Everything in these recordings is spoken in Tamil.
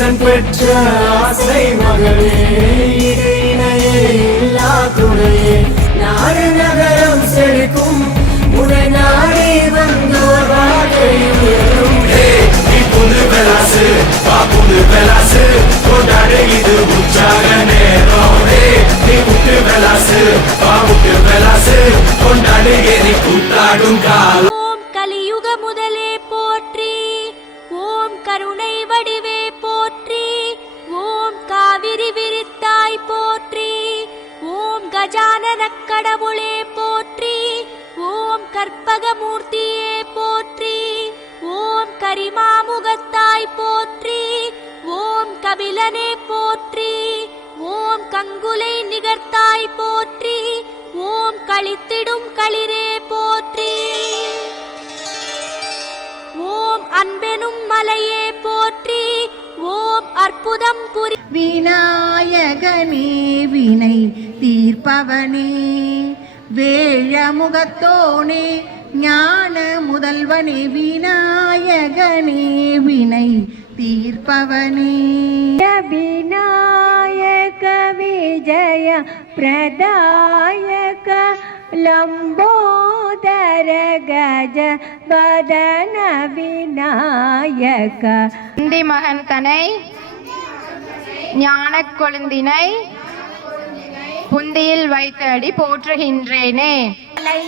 ஈசன் பெற்ற ஆசை மகளே, இணையே இல்லா துணையே, நாடு நகரம் செழிக்கும் உனை நாடி வந்தோர் வாழ்க்கை உயரும். நீ புது பெலாசு வா புது பெலாசு, கொண்டாடு இது உற்சாக நேரம். நீ முட்டு பெலாசு வா முட்டு பெலாசு, கொண்டாடு எரி கூத்தாடும் காலம். ஓம் கலியுக முதலே போற்றி, ஓம் கருணை வடிவே போற்றி, ஓம் காவிரி விரித்தாய் போற்றி, ஓம் கஜானன கடவுளே போற்றி, ஓம் கற்பகமூர்த்தியே போற்றி, ஓம் கரிமாமுகத்தாய் போற்றி, ஓம் கபிலனே போற்றி, ஓம் கங்குலை நிகர்த்தாய் போற்றி, ஓம் களித்திடும் களிரே போற்றி, ஓம் அன்பெனும் மலையே போற்றி, ஓம் அற்புதம் புரி. விநாயகனே வினை தீர்ப்பவனே, வேழமுகத்தோனே ஞான முதல்வனே, விநாயகனே வினை தீர்ப்பவனே. விநாயக விஜய பிரதாயக லம்போதர கஜ வதன விநாயக. நந்தி மகன் தனை ஞான கொழுந்தினை புந்தியில் வைத்தடி போற்றுகின்றேனே. நிறை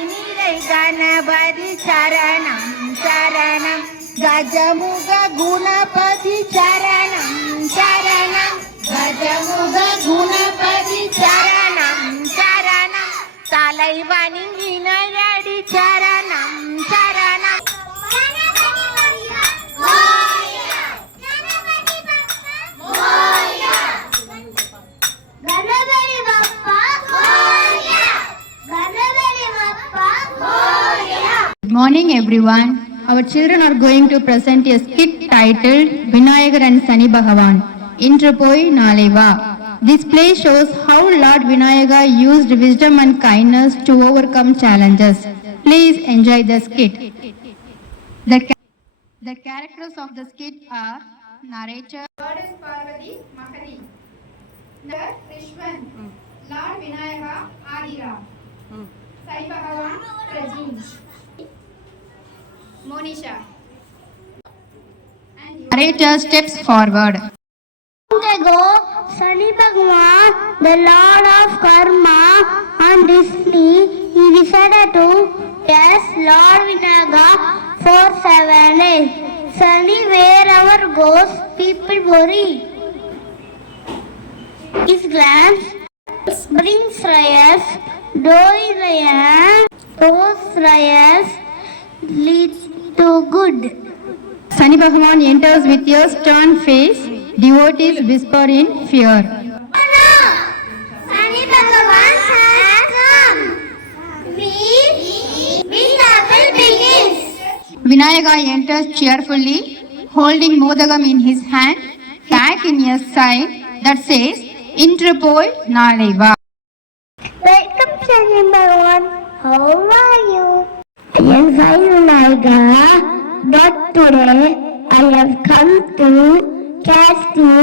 கணபதி சரணம் சரணம், கஜமுக குணபதி சரணம் சரணம், கஜமுக குணபதி சரணம் சரணம், தலைவனின் இணையடி சரணம் சரணம். Good morning everyone. Our children are going to present a skit titled Vinayagar and Sani Bhagavan. Intro Poi Naleva. This play shows how Lord Vinayagar used wisdom and kindness to overcome challenges. Please enjoy the skit. The characters of the skit are narrator Goddess Parvati Mahadi, Rishwan, Lord Vinayagar Adira, Sai Bhagavan Rajinj, Monisha. narrator steps forward. Long ago, Sani Bhagavan, the Lord of Karma and Destiny, he decided to test Lord Vinayagar for 7 days. Sani wherever goes, people worry. His glance brings rayas, those rayas leads to good. Sani Bhagavan enters with a stern face. Devotees whisper in fear. Sani Bhagavan has come. We will begin. Vinayagar enters cheerfully, holding Modagam in his hand, back in a sign that says, Intro Poi Naleva. Welcome, Sani Bhagavan. How are you? I am fine, Vinayagar, but today I have come to cast the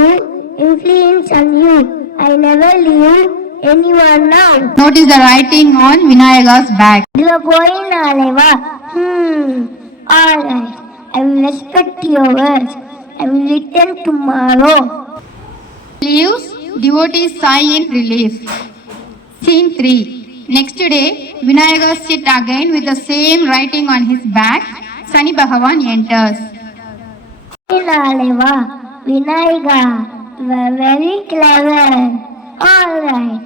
influence on you. I never leave anyone now. Notice the writing on Vinayagar's back. Intro Poi Naleva. Alright. I will respect your words. I will return tomorrow. Leaves, devotees sigh in relief. Scene 3. Next day, Vinayagar sits again with the same writing on his back. Sani Bhagavan enters. Naleva, Vinayagar, you are very clever. Alright.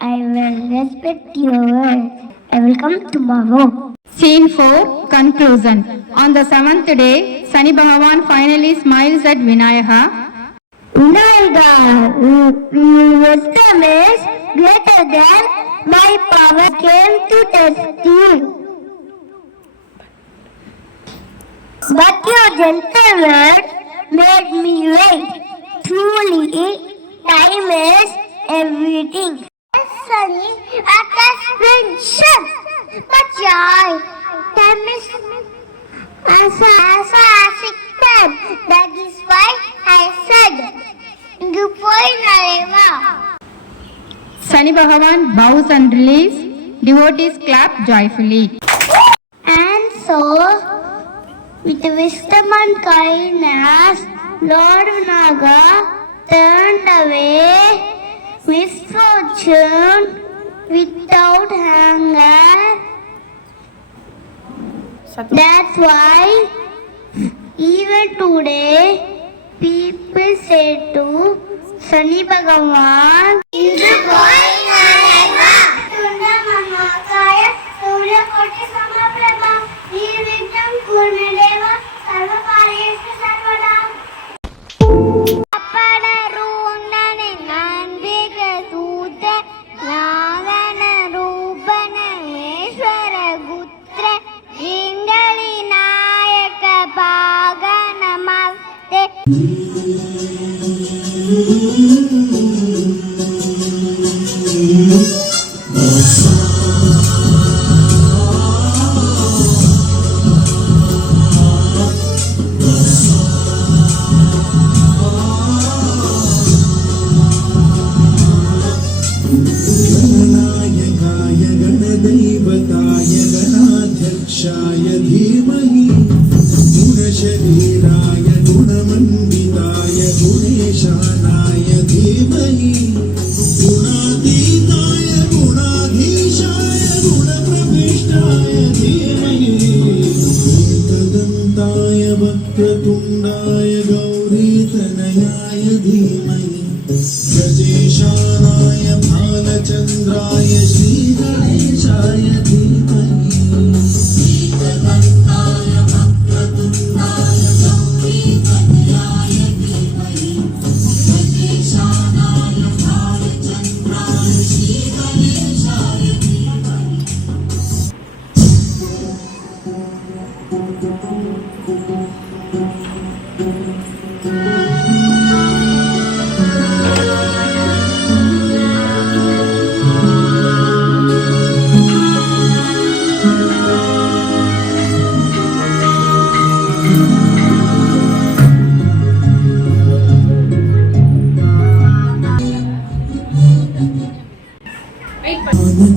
I will respect your words. I will come tomorrow. Scene 4. Conclusion. On the 7th day, Sani Bhagavan finally smiles at Vinayagar. Vinayagar, your wisdom is greater than my power came to test you. But your gentle words made me wait. Truly, time is everything. Sunny, at the spring, but joy, time is as a time. That is why I said. Sani Bhagavan bows and relieves. Devotees clap joyfully. And so, with wisdom and kindness, Lord Vinaga turned away misfortune without anger. That's why even today people say to Sani Bhagavan, Indru Koi Narayaga, Tunda Mahakaya, Surya Koti Samaprabha, Nirvighnam Kurmadeva, Sarva Karyeshu Sarvada. Appadarunane Nandika Sutta, Nagana Rupana Meshwara Gutra, Ingali Nayaka Bhaga Namaste. गणनायकाय गणदैवताय गणाध्यक्षाय धीमहि गुणशरीराय गुणमण्डिताय गुणेशानाय धीमहि गुणातीताय गुणाधीशाय गुणप्रविष्टाय धीमहि एकदन्ताय वक्रतुण्डाय गौरीतनयाय धीमहि गजेशानाय भालचन्द्राय श्रीगणेशाय धीमहि एकदन्ताय वक्रतुण्डाय गौरीतनयाय धीमहि गजेशानाय भालचन्द्राय श्रीगणेशाय धीमहि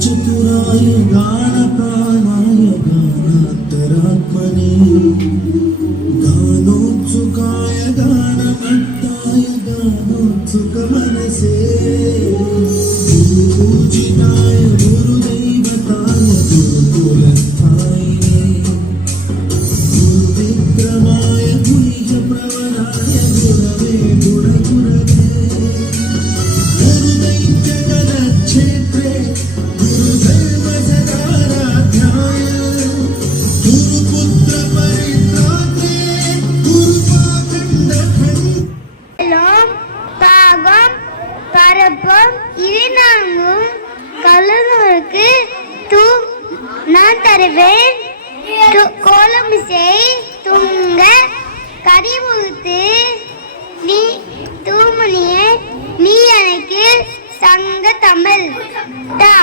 चतुराय गानप्राणाय गानान्तरात्मने गानोत्सुकाय गानमत्ताय गानोत्सुकमनसे गुरुपूजिताय गुरुदैवताय गुरुकुलस्थायिने गुरुविक्रमाय गुह्यप्रवराय गुरवे गुणगुरवे गुरुदैत्यगणक्षेत्रे गुरुधर्मसदाराध्याय गुरुपुत्रपरित्रात्रे गुरुपाखण्डखण्ड எல்லாம் பாகம் பரப்பம் இது நாமும் கலந்தவருக்கு நான் தருவேன் கோலமிசை துங்க கரிமுகத்து நீ தூமணியே நீ எனக்கு சங்க தமிழ் தா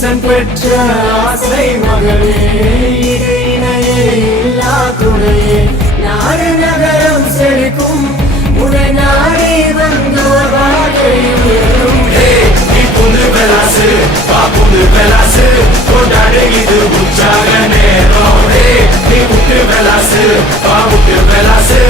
ஈசன் பெற்ற ஆசை மகளே இணை இணையே இல்லா துணையே நாடு நகரம் செழிக்கும் உனை நாடி வந்தோர் வாழ்க்கை உயரும். நீ புது பெலாசு வா புது பெலாசு கொண்டாடு இது உற்சாக நேரம். நீ முட்டு பெலாசு வா முட்டு பெலாசு